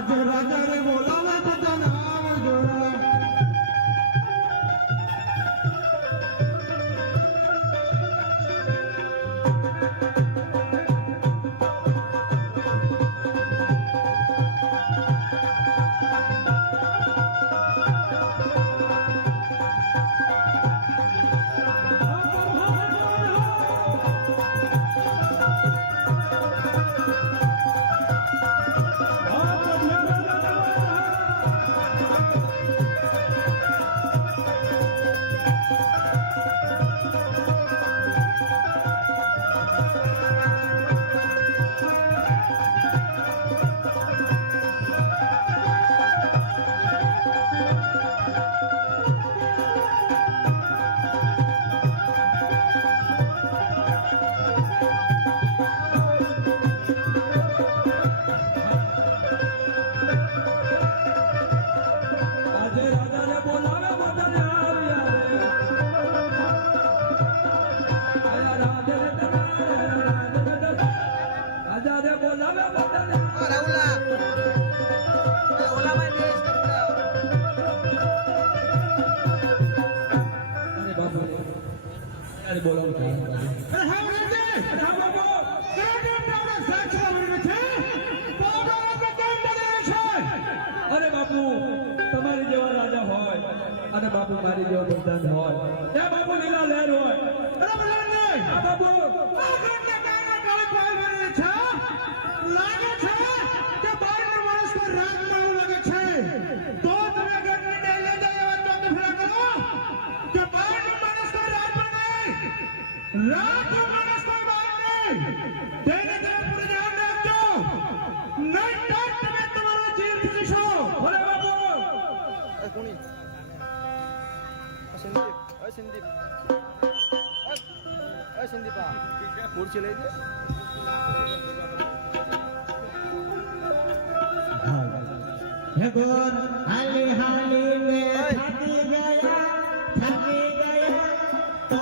आज राजा रे बोलावे બધા નામ જોડા बापू मारी जो बंधन हो या बापू लीला लहर हो बराबर ने आ बापू आ घटना काना काले पाय मारे छे लागे छे કે બાર માણસ પર રાગ મારું લાગે છે તો તમે ઘટની ને લઈ જાય તો તમે ફેરા કરો કે બાર માણસ પર રાગ બને રાગ માણસ પર બાર નહીં તેને તે પૂરે ધ્યાન રાખજો નહીં તો તમે તમારો જીવ ખીચશો ભલે બાપુ કોણી संदीप संदीप मूर्छे ले हे गोर हाली हाली में थकी गया तो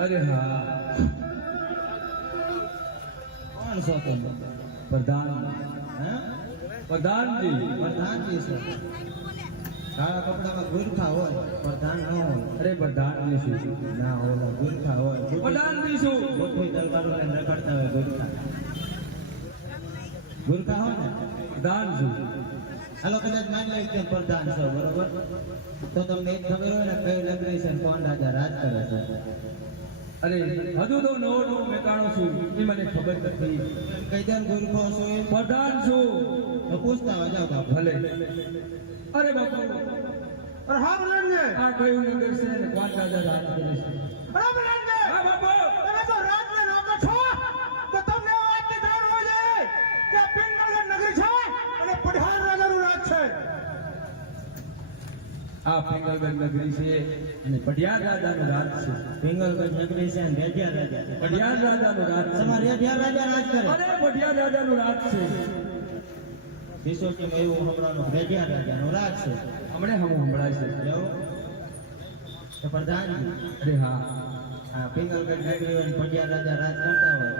अरे हाँ कौन सा तुम प्रधान प्रधान जी सर काला कपड़ा में गुरखा हो प्रधान न हो अरे प्रधान जी शू ना हो गुरखा हो प्रधान जी शू कोई दलकारो ने रखड़ता है गुरखा हो ने प्रधान जी हेलो कदाच मान लो કે પ્રધાન છો બરોબર તો તમને એક ખબર હોય ને કઈ નગરી છે કોણ રાજા રાજ કરે છે અરે હજુ તો નો મેકાણો છું એ મને ખબર નથી કઈ દેન ગુરખો છો પ્રધાન છું તો પૂછતા હો જાવ બાપુ ભલે અરે બાપુ અરે હા બોલને આ કયું નગર છે ને કોણ રાજા રાજ કરે છે અરે બોલને હા બાપુ તમે તો રાજ ને નોકર છો તો તમને વાત ની જાણ હોય કે પિંગલ નગરી છે અને પઠાણ રાજાનું રાજ છે આ પિંગલગઢ નગરી છે અને પઢિયાર રાજાનું રાજ છે પિંગલગઢ નગરી છે અને રેઢિયાર રાજા પઢિયાર રાજાનું રાજ છે તમારે રેઢિયાર રાજા રાજ કરે અરે પઢિયાર રાજાનું રાજ છે વિશોકી એવું હમણાંનો રેઢિયાર રાજાનું રાજ છે હમણે હમણાં છે એવું તો પ્રધાનજી અરે હા આ પિંગલગઢ નગરી અને પઢિયાર રાજા રાજ કરતા હોય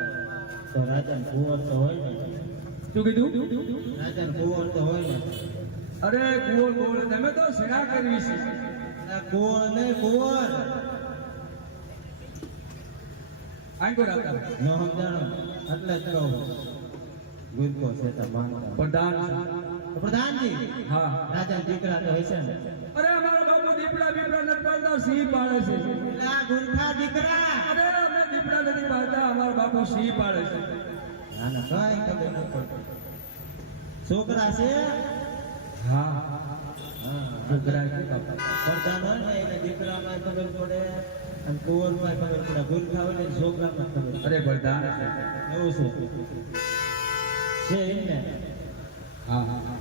તો રાજાનો કુંવર તો હોય ને શું કીધું રાજાનો કુંવર તો હોય ને અરે કુંવર તમે તો સેના કરવી છે કુંવર ને કુંવર આંકો રાખો ન સમજાણો એટલે જ કહું ગુરકો છે તો માનતા પ્રધાનજી હા રાજા દીકરા તો હશે ને અરે અમારા બાપુ દીપડા નથી પાડતા સિંહ પાડે છે આ ગુરખા દીકરા અરે અમે દીપડા નથી પાડતા અમારા બાપુ સિંહ પાડે છે ના ના કઈ ખબર નથી પડતી છોકરા છે હા છોકરા છે પ્રધાન હોય ને એને દીકરામાં ખબર પડે અને કુંવરમાં ખબર પડે ગુરખા હોય ને છોકરામાં ખબર પડે. અરે પ્રધાન એવું છે છે એમ ને? હા હા હા.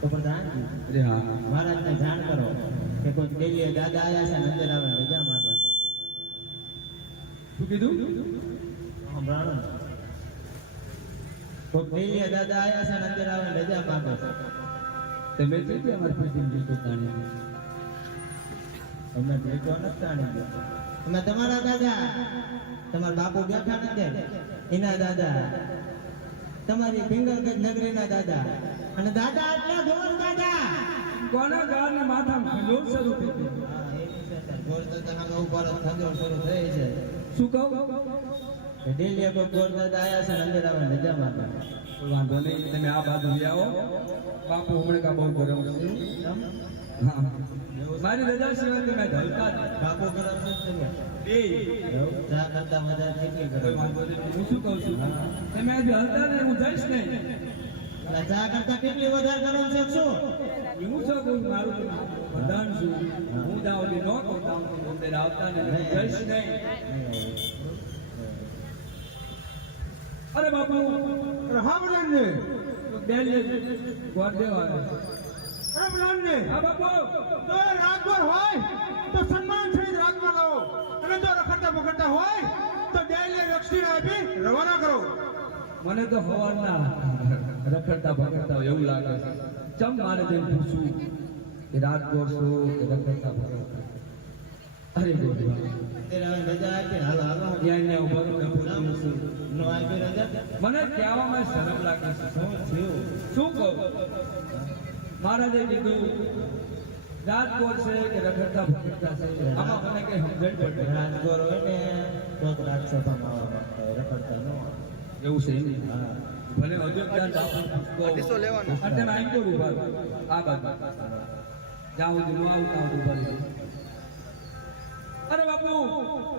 તો પ્રધાનજી અરે હા હા. મહારાજને જાણ કરો કે કોઈ દેવીએ દાદા આવ્યા છે ને અંદર આવે રજા માંગે છે. શું કીધું? સંભળાણો ને? કોઈ દેવીએ દાદા આવ્યા છે ને અંદર આવે રજા માંગે છે. તમે કીધું અમારી પીઠી દીકરી તાણી. અમે ભેટો નથી તાણી ગયો. અમે તમારા દાદા તમારા બાપુ બેઠા નથી એના દાદા તમારી પિંગલગઢ નગરીના દાદા અને દાદા એટલે ધોર દાદા. કોના ગાળને માથામાં ખંજોળ શરૂ થઈ ગઈ? હા એ છે સર. ગોળ તો તમારા ઉપર ખંજોળ શરૂ થઈ છે. શું કહું? ડેલી કોઈ ગોળ દાદા આવ્યા છે ને અંદર આવે રજા માંગે. વાંધો નહીં, તમે આ બાજુ લઈ આવો. બાપુ હમણાં બહુ ગરમ છે. હા, મારી રજા સિવાય તમે ઢલતા જ નહીં. બાપુ ગરમ નથી બે ચા કરતા મજા કેટલી કોઈ ગરમ. વાંધો નહીં. હું શું કહું છું? તમે આજે હલતા ને હું જઈશ નહીં. એટલે ચા કરતા કેટલી વધારે ગરમ છે શું? હું શું કહું? મારું પ્રધાન છું. હું દાવલી ન કહું અંદર આવતા ને હું જઈશ નહીં. અરે બાપુ હા બધાને બે ગોળ દેવા આવે. અરે બધાને હા બાપુ તો એ રાજભર હોય તો સન્માન સહિત રાજમાં લાવો અને જો રખડતા પકડતા હોય તો ડેલી વ્યક્તિ આપી રવાના કરો. મને તો હવારના રખડતા ભગડતા એવું લાગે છે. ચમ મારે જઈને પૂછવું કે રાત ગોળશો કે રખડતા ભગડતા? અરે ગોળવા અત્યારે હવે રજા આપી હાલો હાલો ત્યાં ઉભા રહો ને પૂછવું છું. નો આપી રજા મને કહેવામાં શરમ લાગે છે. શું થયું? શું કહું? મહારાજે કીધું રાત ગોળશે કે રખડતા ભગડતા છે. આમાં મને કઈ સમજણ પડે રાજગોર હોય ને તો જ રાજસભામાં આવવા માંગતા હોય, રખડતા ન હોય. એવું છે એમ? હા. ભલે અયોધ્યા જાઓ અને આઈ તો ઉભા રહો. આ બાજુ જાઓ હું આવતા ઉભા રહી. અરે બાપુ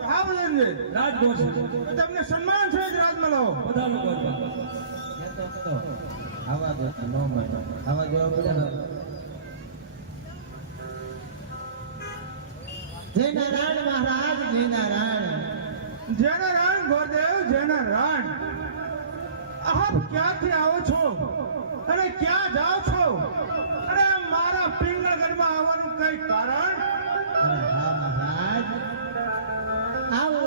હા બધાને રાજગોળ છે. તમને સન્માન સહિત રાજમાં લાવો. બધાનો ગોળ. એ તો આવા દો નો માનો આવા જેવા બધા જય નારાયણ મહારાજ જય નારાયણ. જેના રાણ ગોરદેવ જેના રાણ આપ ક્યાંથી આવો છો અને ક્યાં જાઓ છો? અરે મારા પિંગળગઢમાં આવવાનું કઈ કારણ? અને હા મહારાજ આવો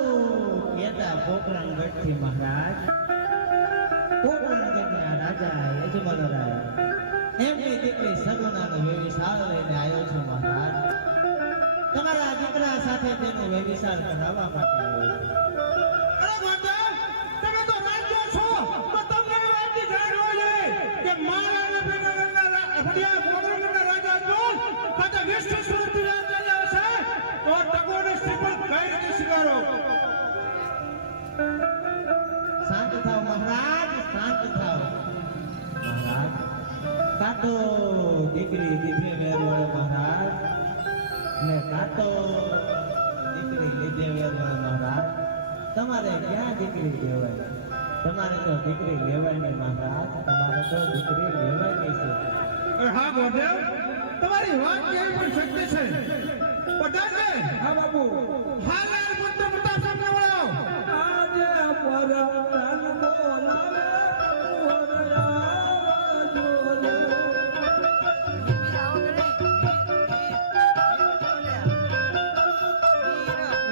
કેતા પોકરણગઢથી મહારાજ પોકરણગઢના રાજા યજમલરાય એમની દીકરી સગુનાનો વેવિશાળ લઈને આવ્યો છું મહારાજ. તમારા દીકરા સાથે તેનો વેવિશાળ કરાવવા માટે આવ્યો છું. અરે ગોરદેવ તમે તો રાજ્ય છો તો તમને એ વાતની જાણ હોય કે મારા અને પિંગળગઢના હત્યા પોકરણગઢના રાજા અર્જુન કદાચ વિશ્વ સુરતી રાજ ચાલ્યા હશે તો ટકોરની શ્રીફળ કઈ રીતે સ્વીકારો? શાંત થાવ મહારાજ શાંત થાવ મહારાજ. કાં તો દીકરી દીધી વેરવાળો મહારાજ ને કાં તો દીકરી લીધે વેરવાળો મહારાજ. તમારે ક્યાં દીકરી લેવાય? તમારે તો દીકરી લેવાય નહીં મહારાજ. તમારે તો દીકરી લેવાય નહીં છે. અરે હા ગોરદેવ તમારી વાત કેવી પણ સત્ય છે. બધાને હા બાપુ હાલ પુત્ર પ્રતાપ બોલાવો. આજે પરદાન બોલાવે વરરાવા જોલે.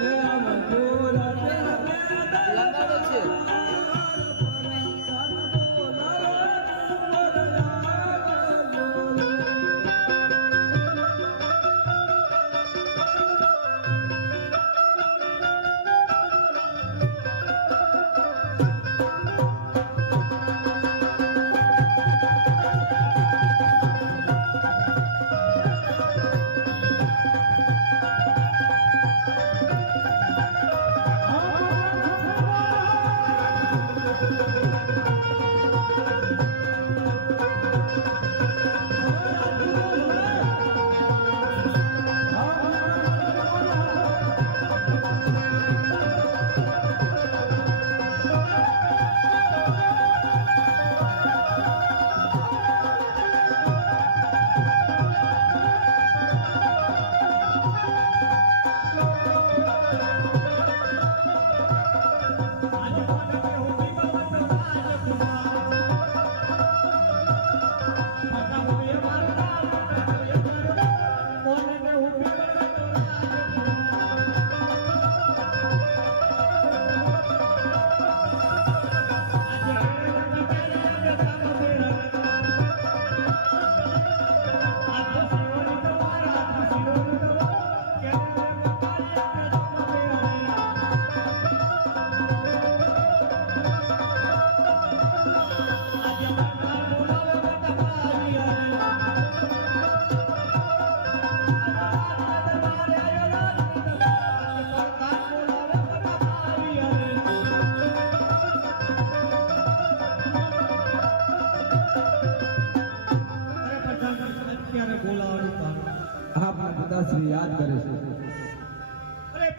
એ આમ જોરા દે લંગાડો છે.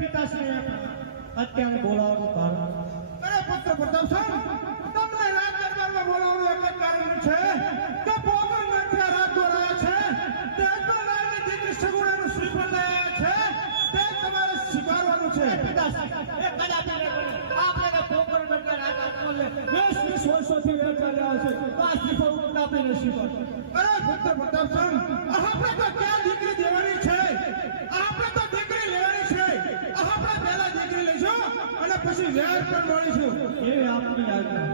પિતાશ્રી અત્યારે બોલાવવાનું કારણ અરે પુત્ર પ્રતાપસિંહ તમને રાજ દરબારમાં બોલાવવાનું એક જ કારણ છે કે પોકરણ નથી રાજ દોરાયા છે તે અકબરરાયની દીકરી સગુણાનું શ્રીફળ લાયા છે તે તમારે સ્વીકારવાનું છે પિતાશ્રી એ કદાપી નહીં બને આપણે પોકરણ નથી રાજ દરબારને 20 વર્ષોથી વેર ચાલ્યા છે તો આ શ્રીફળ કદાપી નહીં સ્વીકાર અરે પુત્ર પ્રતાપસિંહ આપણે તો ક્યાં દીકરી દેવાની છે આપણે તો દીકરી લેવાની છે આપણે પહેલા દીકરી લઈશું અને પછી વેર પણ મળીશું એ આપની આજ્ઞા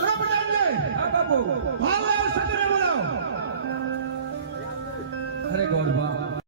પ્રભુજી આ બાપુ હાલ સતરે બોલાવો અરે ગોડ